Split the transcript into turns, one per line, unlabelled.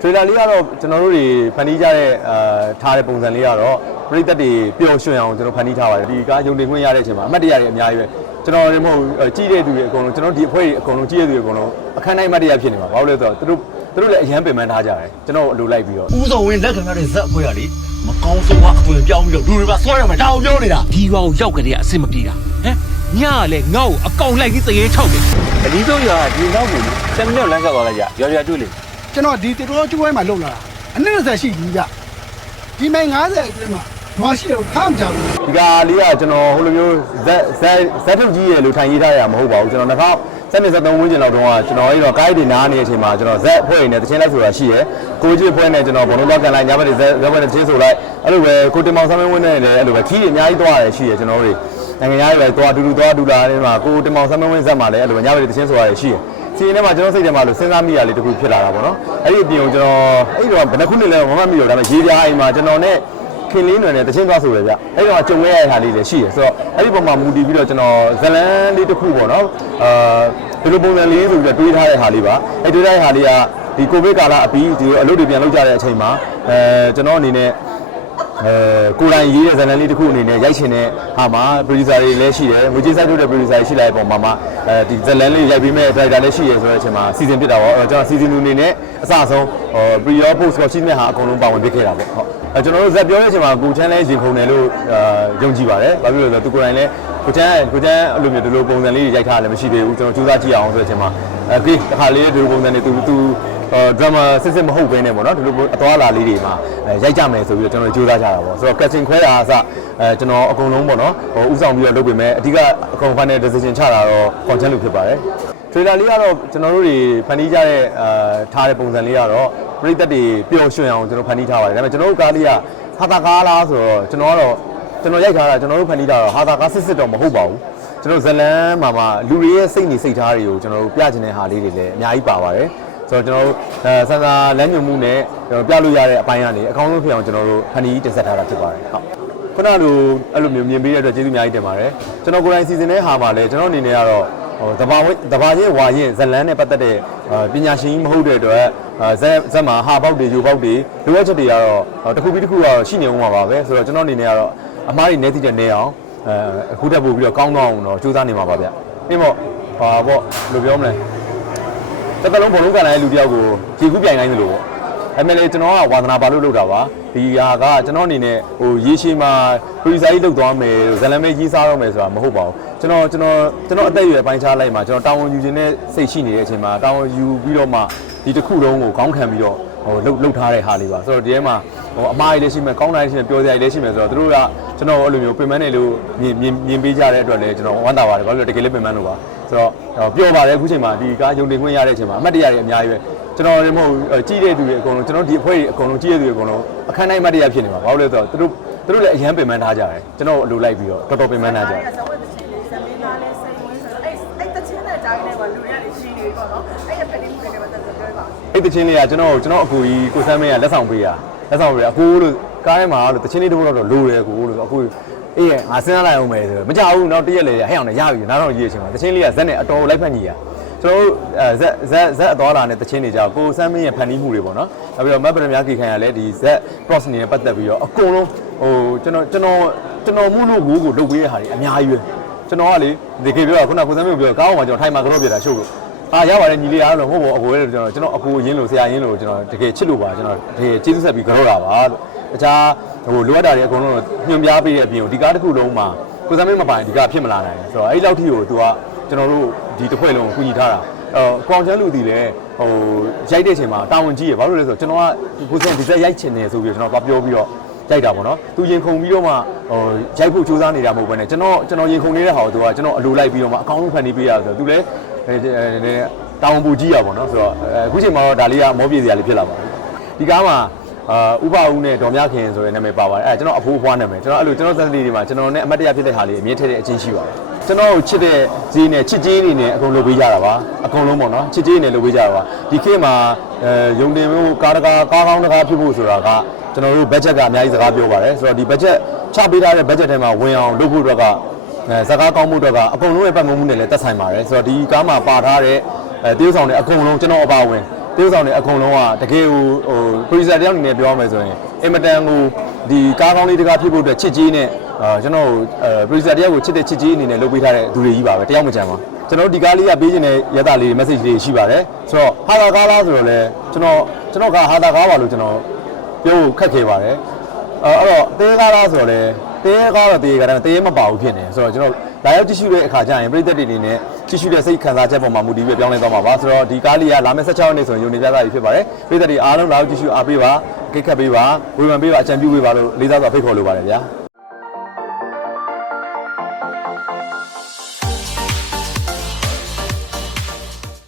ထရေလာလေးကတော့ကျွန်တော်တို့တွေဖန်တီးကြတဲ့အာထားတဲ့ပုံစံလေးကတော့ပရိသတ်တွေပျော်ရွှင်အောင်ကျွန်တော်ဖန်တီးထားပါတယ်ဒီကားယုံတင်ခွင့်ရတဲ့အချိန်မှာအမှတ်တရတွေအများကြီးပဲကျွန်တော်တွေမဟုတ်ဘူးကြည့်တဲ့သူတွေအကုန်လုံးကျွန်တော်ဒီအဖွဲ့တွေအကုန်လုံးကြည့်တဲ့သူတွေအကုန်လုံးအခန်းတိုင်းအမှတ်တရဖြစ်နေမှာဘာလို့လဲဆိုတော့သူတို့သူတို့လည်းအရန်ပင်ပန်းထားကြတယ်ကျွန်တော်အလိုလိုက်ပြီးတော့
ဦးဆောင်ဝင်လက်ခံရတဲ့ဇက်အဖွဲ့ကလေမကောင်းဆုံးကအသွင်ပြောင်းပြီးတော့လူတွေပါဆွဲရမှာဒါအောင်ပြောနေတာ
ဒီရွာကိုရောက်ကြတဲ့အဆင်မပြေတာဟမ်ညကလည်းငါ့ကိုအကောင်လိုက်ပြီးတရေထောက်တယ်
အဒီဆုံးရွာဒီနောက်ကို7မိနစ်လမ်းလျှောက်သွားလိုက်ကြရွာရွာတွေ့လေ
ကျွန်တော်ဒီတေတော်ကျွဲမှာလုံလာတာအနည်း20ရှိပြီကြဒီမိုင်90အတွင်းမှာဘာရှိတော့ခမ်းကြဘူး
ဒီကားလေးကကျွန်တော်ဟိုလိုမျိုးဇက်ဇက်ဇက်ထုတ်ကြီးရဲ့လို့ထိုင်ရေးထားရမှာမဟုတ်ပါဘူးကျွန်တော်2023ဝန်းကျင်လောက်တုန်းကကျွန်တော်အဲ့တော့ကားတွေနားနေတဲ့အချိန်မှာကျွန်တော်ဇက်အဖွဲ့နေတချင်းလိုက်ဆိုတာရှိရယ်ကိုကြီးအဖွဲ့နဲ့ကျွန်တော်ဘုံလုံးတော့ကန်လိုက်ညဘက်တွေဇက်ဇက်အဖွဲ့နဲ့တချင်းဆိုလိုက်အဲ့လိုပဲကိုတင်မောင်ဆမ်းမင်းဝင်းနဲ့လည်းအဲ့လိုပဲခီးတွေအများကြီးသွားရတယ်ရှိရယ်ကျွန်တော်တို့နိုင်ငံသားတွေပဲသွားတူတူသွားတူလာနေမှာကိုတင်မောင်ဆမ်းမင်းဝင်းဇက်မှာလည်းအဲ့လိုပဲညဘက်တွေတချင်းဆိုရတယ်ရှိရယ် စီရင်ထဲမှာကျွန်တော်စိတ်ထဲမှာလို့စဉ်းစားမိရလေးတခုဖြစ်လာတာပေါ့နော်အဲ့ဒီအပြင်ကိုကျွန်တော်အဲ့တော့ဘယ်နှခုနှစ်လဲမမှတ်မိတော့ဒါပေမဲ့ရေးပြအိမ်မှာကျွန်တော်နဲ့ခင်လေးနွယ်နဲ့တချင်းသွားဆိုရကြအဲ့တော့ကြုံရတဲ့ဟာလေးလည်းရှိတယ်ဆိုတော့အဲ့ဒီပုံမှာမူတည်ပြီးတော့ကျွန်တော်ဇလန်းလေးတစ်ခုပေါ့နော်အာဒီလိုပုံစံလေးဆိုပြီးတော့တွေးထားတဲ့ဟာလေးပါအဲ့တွေးထားတဲ့ဟာလေးကဒီကိုဗစ်ကာလအပြီးဒီလိုအလုပ်တွေပြန်လုပ်ကြတဲ့အချိန်မှာအဲကျွန်တော်အနေနဲ့ အဲကိုယ်တိုင်ရေးတဲ့ဇာတ်လမ်းလေးတစ်ခုအနေနဲ့ရိုက်ချင်တဲ့ဟာမှာ producer တွေလည်းရှိတယ်ငွေကြေးစိုက်ထုတ်တဲ့ producer တွေရှိလိုက်တဲ့ပုံမှာမှာအဲဒီဇာတ်လမ်းလေးရိုက်ပြီးမဲ့ director လည်းရှိရဆိုတဲ့အချိန်မှာ season ဖြစ်တာပေါ့အဲကျွန်တော် season 2အနေနဲ့အစဆုံးဟို pre or post ကိုရှိမဲ့ဟာအကုန်လုံးပါဝင်ဖြစ်ခဲ့တာပေါ့ဟုတ်အဲကျွန်တော်တို့ဇက်ပြောတဲ့အချိန်မှာကိုချမ်းလဲရင်ခုန်တယ်လို့အာယုံကြည်ပါတယ်ဘာဖြစ်လို့လဲဆိုတော့သူကိုယ်တိုင်လည်းကိုချမ်းကိုချမ်းအဲ့လိုမျိုးဒီလိုပုံစံလေးတွေရိုက်ထားတာလည်းမရှိသေးဘူးကျွန်တော်စူးစမ်းကြည့်အောင်ဆိုတဲ့အချိန်မှာအဲကေးတစ်ခါလေးဒီလိုပုံစံတွေသူသူ ဒရမာစစ်စစ်မဟုတ်ဘဲနဲ့ပေါ့နော်ဒီလိုအသွားလာလေးတွေမှာရိုက်ကြမယ်ဆိုပြီးတော့ကျွန်တော်ကြိုးစားကြတာပေါ့ဆိုတော့ casting ခွဲတာအစအဲကျွန်တော်အကုန်လုံးပေါ့နော်ဟိုဥဆောင်ပြီးတော့လုပ်ပေးမယ်အဓိကအကုန် final decision ချတာတော့ content လို့ဖြစ်ပါတယ် trailer လေးကတော့ကျွန်တော်တို့တွေဖန်တီးကြတဲ့အာထားတဲ့ပုံစံလေးကတော့ပရိသတ်တွေပျော်ရွှင်အောင်ကျွန်တော်ဖန်တီးထားပါတယ်ဒါပေမဲ့ကျွန်တော်တို့ကားလေးကဟာတာကားလားဆိုတော့ကျွန်တော်ကတော့ကျွန်တော်ရိုက်ထားတာကျွန်တော်တို့ဖန်တီးတာတော့ဟာတာကားစစ်စစ်တော့မဟုတ်ပါဘူးကျွန်တော်ဇလန်းမှာမှာလူတွေရဲ့စိတ်နေစိတ်ထားတွေကိုကျွန်တော်တို့ပြချင်တဲ့ဟာလေးတွေလည်းအများကြီးပါပါတယ် ဆိုတော့ကျွန်တော်တို့အဲဆန်ဆာလမ်းညွှန်မှုနဲ့ကျွန်တော်ပြလို့ရတဲ့အပိုင်းကနေအကောင်းဆုံးဖြစ်အောင်ကျွန်တော်တို့ဖန်တီးတင်ဆက်ထားတာဖြစ်ပါတယ်ဟုတ်ခုနကလိုအဲ့လိုမျိုးမြင်ပေးတဲ့အတွက်ကျေးဇူးအများကြီးတင်ပါတယ်ကျွန်တော်ကိုယ်တိုင်စီစဉ်တဲ့ဟာမှာလည်းကျွန်တော်အနေနဲ့ကတော့ဟိုတဘာဝတဘာချင်းဝါရင်ဇလန်းနဲ့ပတ်သက်တဲ့အာပညာရှင်ကြီးမဟုတ်တဲ့အတွက်အာဇက်ဇက်မှာဟာပေါက်တွေယူပေါက်တွေလိုအပ်ချက်တွေကတော့အာတစ်ခုပြီးတစ်ခုကတော့ရှိနေဦးမှာပါပဲဆိုတော့ကျွန်တော်အနေနဲ့ကတော့အမားတွေနေသိတဲ့နေအောင်အဲအခုတက်ပို့ပြီးတော့ကောင်းတော့အောင်တော့စူးစမ်းနေမှာပါဗျ။ပြီးတော့ဟာပေါ့ဘယ်လိုပြောမလဲ တစ်သက်လုံးဘုံလုံးကန်တဲ့လူတယောက်ကိုခြေကူးပြိုင်နိုင်သလိုပေါ့အဲ့မဲ့လေကျွန်တော်ကဝါသနာပါလို့လုပ်တာပါဒီဟာကကျွန်တော်အနေနဲ့ဟိုရေရှည်မှာပရိစာကြီးလုပ်သွားမယ်ဇလန်မဲကြီးစားတော့မယ်ဆိုတာမဟုတ်ပါဘူးကျွန်တော်ကျွန်တော်ကျွန်တော်အသက်အရွယ်ပိုင်းခြားလိုက်မှာကျွန်တော်တာဝန်ယူခြင်းနဲ့စိတ်ရှိနေတဲ့အချိန်မှာတာဝန်ယူပြီးတော့မှဒီတစ်ခုလုံးကိုခေါင်းခံပြီးတော့ဟိုလှုပ်လှုပ်ထားတဲ့ဟာလေးပါဆိုတော့ဒီထဲမှာဟိုအမားကြီးလည်းရှိမယ်ကောင်းတာလည်းရှိမယ်ပျော်စရာကြီးလည်းရှိမယ်ဆိုတော့တို့က ကျွန်တော်အဲ့လိုမျိုးပင်ပန်းနေလို့မြင်မြင်မြင်ပေးကြတဲ့အတွက်လည်းကျွန်တော်ဝမ်းသာပါတယ်ဘာလို့လဲတကယ်လည်းပင်ပန်းလို့ပါဆိုတော့ပျော်ပါတယ်အခုချိန်မှာဒီကားယုံတင်ခွင့်ရတဲ့အချိန်မှာအမှတ်တရတွေအများကြီးပဲကျွန်တော်တွေမဟုတ်ဘူးကြည့်တဲ့သူတွေအကုန်လုံးကျွန်တော်ဒီအဖွဲ့တွေအကုန်လုံးကြည့်တဲ့သူတွေအကုန်လုံးအခန်းတိုင်းအမှတ်တရဖြစ်နေမှာဘာလို့လဲဆိုတော့သူတို့သူတို့လည်းအရန်ပင်ပန်းထားကြတယ်ကျွန်တော်အလိုလိုက်ပြီးတော့တော်တော်ပင်ပန်းထားကြတယ်
ဇဝတ်တချင်းလေးဇမင်းသားလေးစိတ်ဝင်ဆိုတော့အဲ့အဲ့တချင်းနဲ့ကြားရင်းနဲ့ကလူတွေကလည်းရှိနေပြီပေါ့နော်အဲ့ရဖက်နေမှုတွေကပတ်သက်ပြီးပြောပါဦး
အဲ့တချင်းလေးကကျွန်တော်ကျွန်တော်အကူကြီးကိုစမ်းမင်းကလက်ဆောင်ပေးတာလက်ဆောင်ပေးအကူလို့ ကားထဲမှာလို့တချင်းလေးတစ်ပုတ်တော့လိုတယ်အကူလို့ဆိုအကူအေးငါစဉ်းစားလိုက်အောင်မယ်ဆိုမကြဘူးတော့တရက်လေဟဲ့အောင်လည်းရပြီနောက်တော့ရေးအချိန်မှာတချင်းလေးကဇက်နဲ့အတော်လိုက်ဖက်ညီရကျွန်တော်တို့ဇက်ဇက်ဇက်အတော်လာနဲ့တချင်းတွေကြောက်ကိုစမ်းမင်းရဲ့ဖန်တီးမှုတွေပေါ့နော်နောက်ပြီးတော့မတ်ပရမခေခံရလဲဒီဇက် cross နေနဲ့ပတ်သက်ပြီးတော့အကုန်လုံးဟိုကျွန်တော်ကျွန်တော်ကျွန်တော်မှုလို့ကိုကိုလုပ်ပေးတဲ့ဟာတွေအများကြီးပဲကျွန်တော်ကလေဒီကေပြောတာခုနကကိုစမ်းမင်းပြောကားပေါ်မှာကျွန်တော်ထိုင်မှာကတော့ပြတာရှုပ်လို့အာရပါတယ်ညီလေးအားလုံးဟုတ်ပါအကိုလည်းကျွန်တော်ကျွန်တော်အကိုရင်းလို့ဆရာရင်းလို့ကျွန်တော်တကယ်ချစ်လို့ပါကျွန်တော်တကယ်ကျေးဇူးဆက်ပြီးကြောတာပါလို့ တခြားဟိုလိုအပ်တာတွေအကုန်လုံးညွှန်ပြပေးတဲ့အပြင်ဒီကားတစ်ခုလုံးမှာကိုစမ်းမင်းမပိုင်ဒီကားဖြစ်မလာနိုင်ဘူးဆိုတော့အဲ့လောက်ထိကိုသူကကျွန်တော်တို့ဒီတစ်ဖွဲ့လုံးကိုကူညီထားတာအော်ကောင်ချမ်းလူတီလည်းဟိုရိုက်တဲ့အချိန်မှာတာဝန်ကြီးရဘာလို့လဲဆိုတော့ကျွန်တော်ကကိုစမ်းဒီဇက်ရိုက်ချင်တယ်ဆိုပြီးတော့ကျွန်တော်ပြောပြီးတော့ရိုက်တာပေါ့နော်သူရင်ခုန်ပြီးတော့မှဟိုရိုက်ဖို့စူးစမ်းနေတာမဟုတ်ဘဲနဲ့ကျွန်တော်ကျွန်တော်ရင်ခုန်နေတဲ့ဟာကိုသူကကျွန်တော်အလိုလိုက်ပြီးတော့မှအကောင်းဆုံးဖန်တီးပေးရဆိုတော့သူလည်းအဲတောင်ပူကြီးရပါတော့ဆိုတော့အခုချိန်မှာတော့ဒါလေးကမောပြေစရာလေးဖြစ်လာပါပြီဒီကားမှာ အာဥပဦးနဲ့ဒေါ်မြခင်ဆိုတဲ့နာမည်ပါပါတယ်အဲကျွန်တော်အဖိုးအဖွားနာမည်ကျွန်တော်အဲ့လိုကျွန်တော်စက်တီတွေမှာကျွန်တော်နဲ့အမတ်တရဖြစ်တဲ့ဟာလေးအမြင့်ထက်တဲ့အချင်းရှိပါတယ်ကျွန်တော်ကိုချစ်တဲ့ဈေးနဲ့ချစ်ကြီးနေနဲ့အကုန်လုပ်ပေးကြတာပါအကုန်လုံးပေါ့နော်ချစ်ကြီးနေလုပ်ပေးကြတာပါဒီခေတ်မှာအဲယုံတင်မျိုးကားတကာကားကောင်းတကားဖြစ်ဖို့ဆိုတာကကျွန်တော်တို့ဘတ်ဂျက်ကအများကြီးစကားပြောပါတယ်ဆိုတော့ဒီဘတ်ဂျက်ချပေးထားတဲ့ဘတ်ဂျက်ထဲမှာဝင်အောင်လုပ်ဖို့အတွက်ကအဲဇာကားကောင်းမှုတွေကအကုန်လုံးရဲ့ပတ်မမှုနဲ့လည်းတက်ဆိုင်ပါတယ်ဆိုတော့ဒီကားမှာပါထားတဲ့အဲတရုပ်ဆောင်တွေအကုန်လုံးကျွန်တော်အပါဝင် တတေးဆောင်တွေအကုန်လုံးကတကယ်ဟိုဟို producer တယောက်အနေနဲ့ပြောရမယ်ဆိုရင်အင်မတန်ကိုဒီကားကောင်းလေးတကားဖြစ်ဖို့အတွက်ချစ်ကြီးနဲ့အာကျွန်တော်အဲ producer တယောက်ကိုချစ်တဲ့ချစ်ကြီးအနေနဲ့လုပ်ပေးထားတဲ့သူတွေကြီးပါပဲတယောက်မကြမ်းပါကျွန်တော်ဒီကားလေးကပေးခြင်းတဲ့ရတလေး message လေးရှိပါတယ်ဆိုတော့ဟာသာကားလားဆိုတော့လေကျွန်တော်ကျွန်တော်ကဟာသာကားပါလို့ကျွန်တော်ပြောဖို့ခက်ခဲပါတယ်အဲအဲ့တော့တေးကားလားဆိုတော့လေတေးကားတော့တေးကားတယ်တေးမပါဘူးဖြစ်နေဆိုတော့ကျွန်တော်လာရောက်ကြည့်ရှုတဲ့အခါကျရင်ပြည်သက်တွေအနေနဲ့ ကြည့်ရှုတဲ့စိတ်ခံစားချက်ပေါ်မှာမူတည်ပြီးပြောင်းလဲသွားမှာပါဆိုတော့ဒီကားလေးကလာမယ့်16ရက်နေ့ဆိုရင်ယုံနေပြသပြီဖြစ်ပါတယ်ပြည်သက်တွေအားလုံးလာရောက်ကြည့်ရှုအားပေးပါကိတ်ခတ်ပေးပါဝေဖန်ပေးပါအကြံပြုပေးပါလို့လေးစားစွာဖိတ်ခေါ်လိုပါတယ်ဗျာ